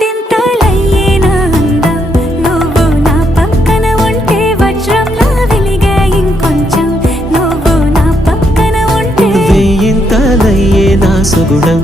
వందింతలయ్యేనా అందం నువ్వు నా పక్కన ఉంటే వజ్రంలా వెలిగే ఇంకొంచెం నువ్వు నా పక్కన ఉంటే వేయింతలయ్యేనా సుగుణం